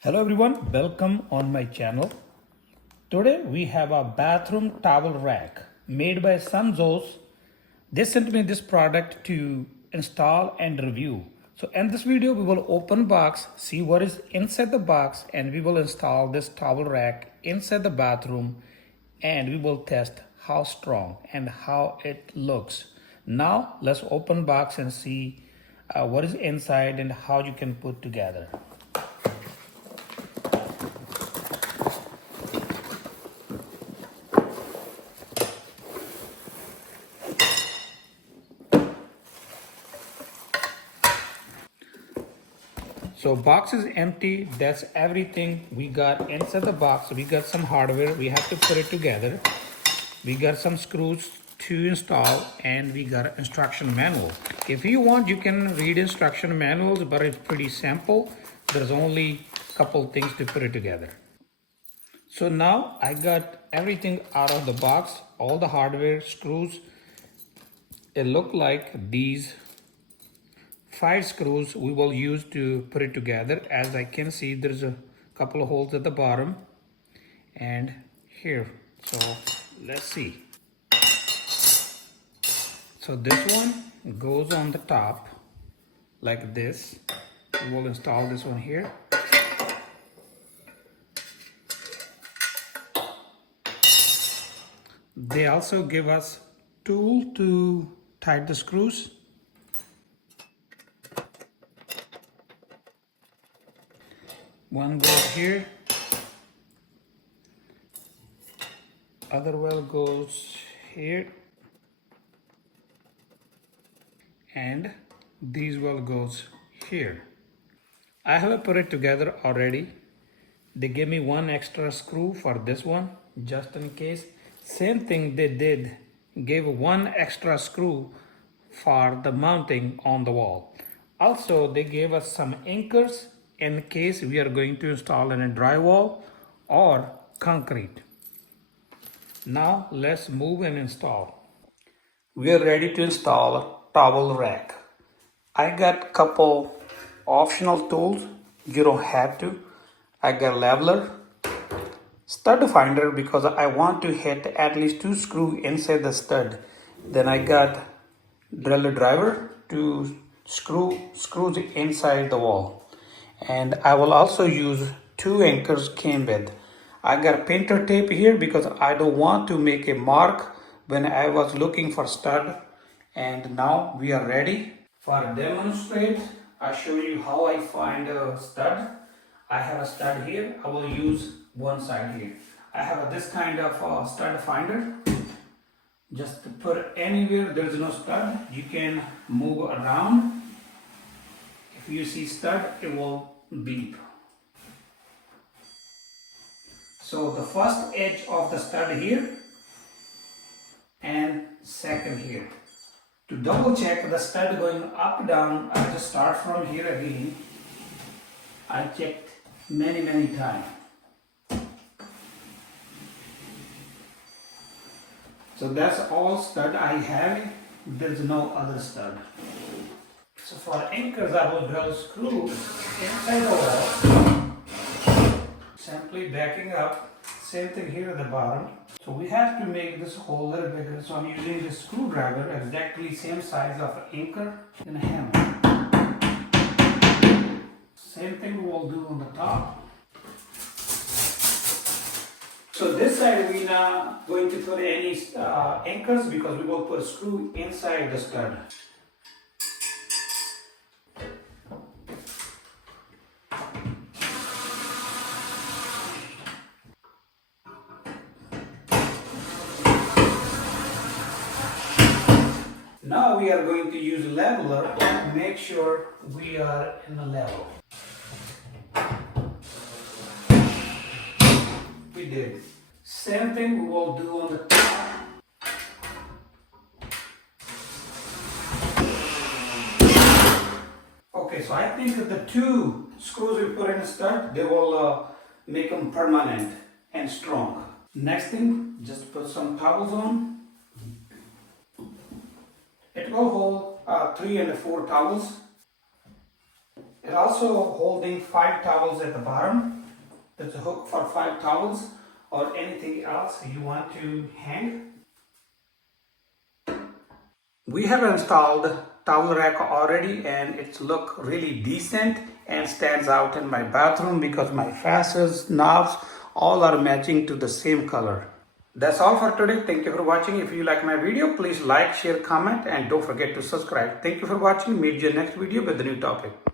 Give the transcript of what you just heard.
Hello everyone, welcome on my channel. Today we have a bathroom towel rack made by SUNZOS. They sent me this product to install and review. So in this video we will open box, see what is inside the box, and we will install this towel rack inside the bathroom, and we will test how strong and how it looks. Now let's open box and see what is inside and how you can put together. So box is empty. That's everything we got inside the box. We got some hardware. We have to put it together. We got some screws to install, and we got an instruction manual. If you want, you can read instruction manuals, but it's pretty simple. There's only a couple things to put it together. So now I got everything out of the box, all the hardware, screws. It looked like these 5 screws we will use to put it together. As I can see, there's a couple of holes at the bottom and here. So let's see. So this one goes on the top like this. We will install this one here. They also give us tool to tighten the screws. One goes here, other well goes here, and these well goes here. I have put it together already. They gave me one extra screw for this one, just in case. Same thing they did, gave one extra screw for the mounting on the wall. Also, they gave us some anchors in case we are going to install in a drywall or concrete. Now let's move and install. We are ready to install a towel rack. I got couple optional tools. You don't have to. I got leveler, stud finder because I want to hit at least 2 screws inside the stud. Then I got drill driver to screws inside the wall. And I will also use 2 anchors came with. I got painter tape here because I don't want to make a mark when I was looking for stud. And now we are ready for demonstrate. I show you how I find a stud. I have a stud here. I will use one side here. I have this kind of stud finder. Just to put anywhere there is no stud, you can move around. If you see stud, it will beep. So the first edge of the stud here and second here. To double check the stud going up down, I just start from here again. I checked many times. So that's all stud I have. There's no other stud. So for anchors, I will drill screws inside the wall. Simply backing up. Same thing here at the bottom. So we have to make this hole a little bigger. So I'm using this screwdriver, exactly same size of an anchor and a hammer. Same thing we will do on the top. So this side we're not going to put any anchors because we will put a screw inside the stud. Now we are going to use leveler to make sure we are in the level. We did. Same thing we will do on the top. Okay, so I think that the 2 screws we put in the stud, they will make them permanent and strong. Next thing, just put some towels on. It will hold 3 and 4 towels. It also holding 5 towels at the bottom. There's a hook for 5 towels or anything else you want to hang. We have installed towel rack already and it's look really decent and stands out in my bathroom because my facets, knobs, all are matching to the same color. That's all for today. Thank you for watching. If you like my video, please like, share, comment, and don't forget to subscribe. Thank you for watching. Meet you next video with a new topic.